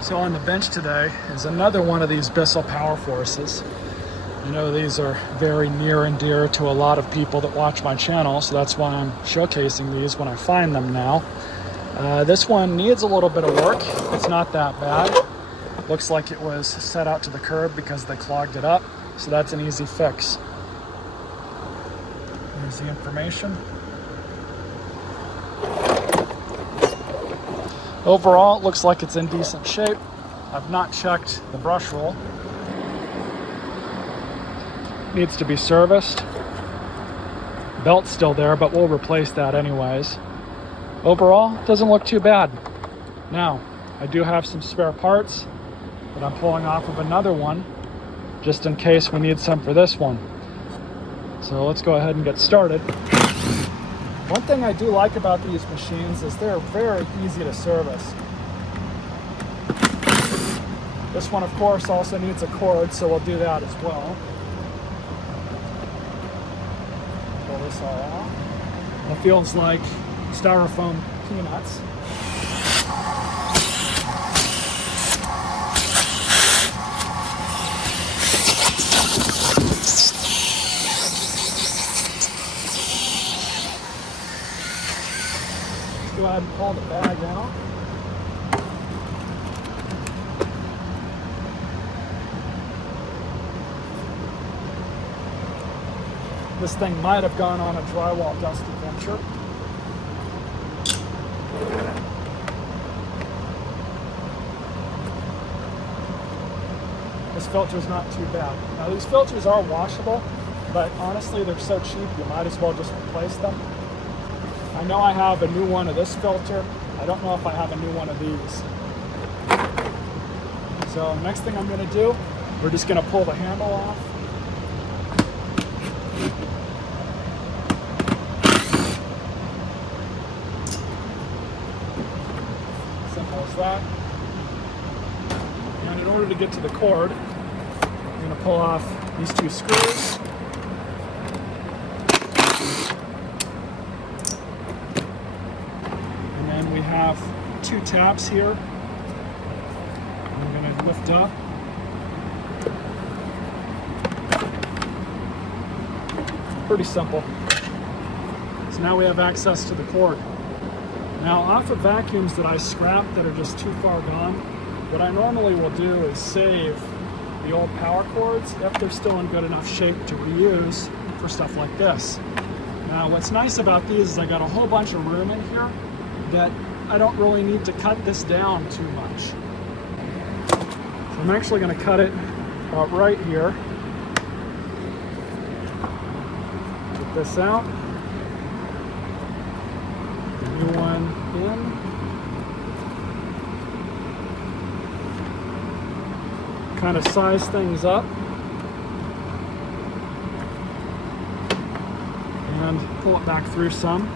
So on the bench today is another one of these Bissell PowerForces. You know, these are very near and dear to a lot of people that watch my channel, so that's why I'm showcasing these when I find them now. This one needs a little bit of work. It's not that bad. Looks like it was set out to the curb because they clogged it up, so that's an easy fix. Here's the information. Overall, it looks like it's in decent shape. I've not checked the brush roll. Needs to be serviced. Belt's still there, but we'll replace that anyways. Overall, doesn't look too bad. Now, I do have some spare parts that I'm pulling off of another one, just in case we need some for this one. So let's go ahead and get started. One thing I do like about these machines is they're very easy to service. This one, of course, also needs a cord, so we'll do that as well. Pull this all off. It feels like styrofoam peanuts. Go ahead and pull the bag out. This thing might have gone on a drywall dust adventure. This filter's not too bad. Now these filters are washable, but honestly they're so cheap you might as well just replace them. I know I have a new one of this filter. I don't know if I have a new one of these. So next thing I'm going to do, we're just going to pull the handle off. Simple as that. And in order to get to the cord, I'm going to pull off these two screws. We have two taps here. I'm going to lift up. Pretty simple. So now we have access to the cord. Now off of vacuums that I scrap that are just too far gone, what I normally will do is save the old power cords if they're still in good enough shape to reuse for stuff like this. Now what's nice about these is I got a whole bunch of room in here that I don't really need to cut this down too much. So I'm actually going to cut it about right here. Get this out. The new one in. Kind of size things up. And pull it back through some.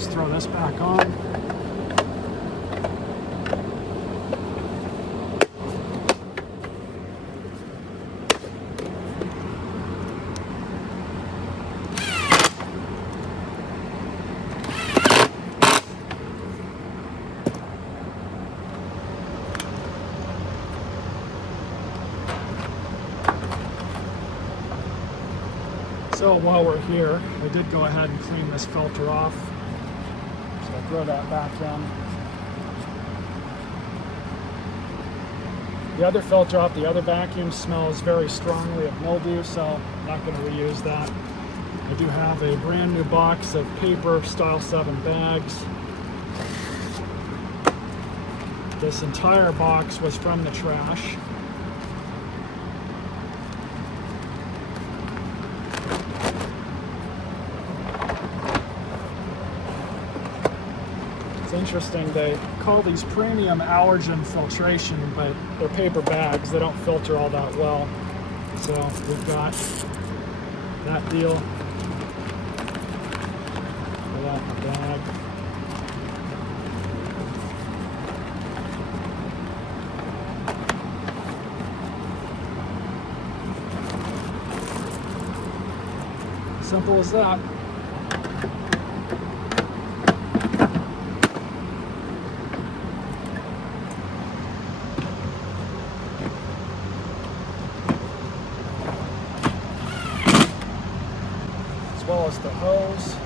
Just throw this back on. So while we're here, I did go ahead and clean this filter off. So I'll throw that back in. The other filter off the other vacuum smells very strongly of mildew, so I'm not going to reuse that. I do have a brand new box of paper Style 7 bags. This entire box was from the trash. It's interesting, they call these premium allergen filtration, but they're paper bags. They don't filter all that well. So we've got that deal. Put that in the bag. Simple as that. As well as the hose.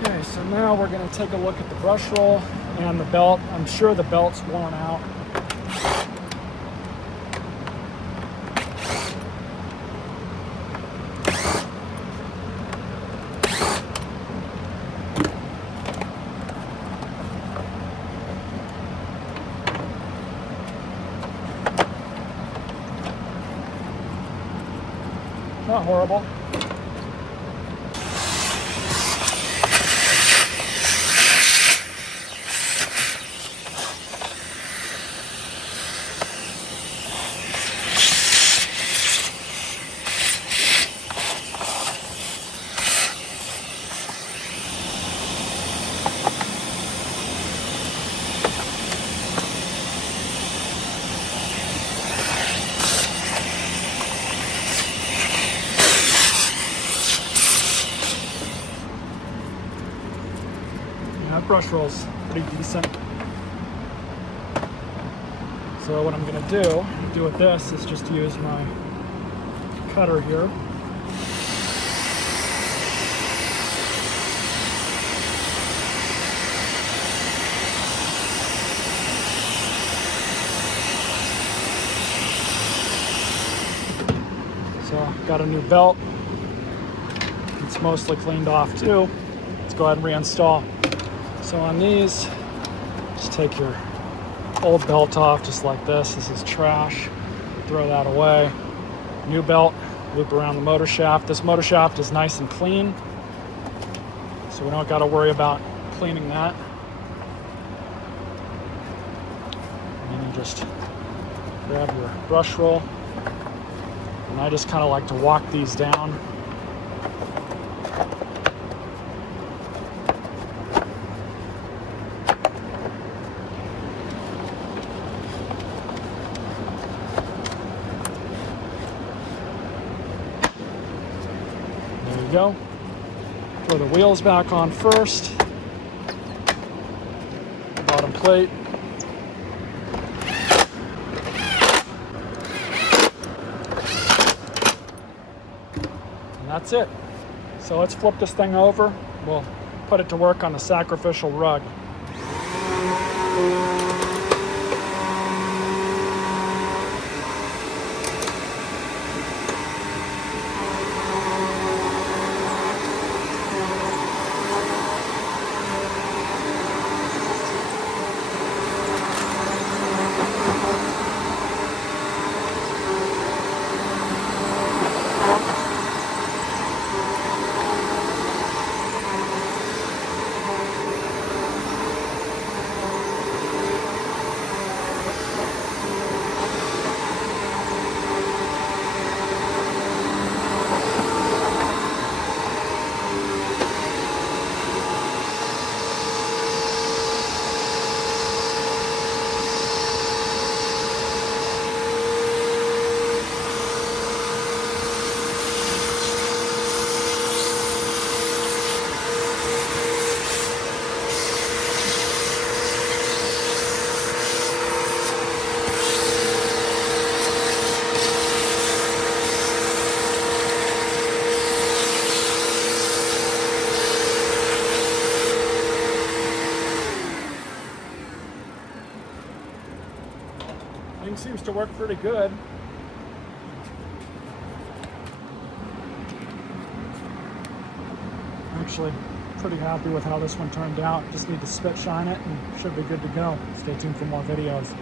Okay, so now we're going to take a look at the brush roll and the belt. I'm sure the belt's worn out. Not horrible. That brush roll's pretty decent. So what I'm going to do with this is just use my cutter here. So got a new belt. It's mostly cleaned off too. Let's go ahead and reinstall. So on these, just take your old belt off just like this. This is trash. Throw that away. New belt, loop around the motor shaft. This motor shaft is nice and clean, so we don't got to worry about cleaning that. And then you just grab your brush roll. And I just kind of like to walk these down. There you go. Throw the wheels back on first. Bottom plate. And that's it. So let's flip this thing over. We'll put it to work on the sacrificial rug. Thing seems to work pretty good. Actually, pretty happy with how this one turned out. Just need to spit shine it and should be good to go. Stay tuned for more videos.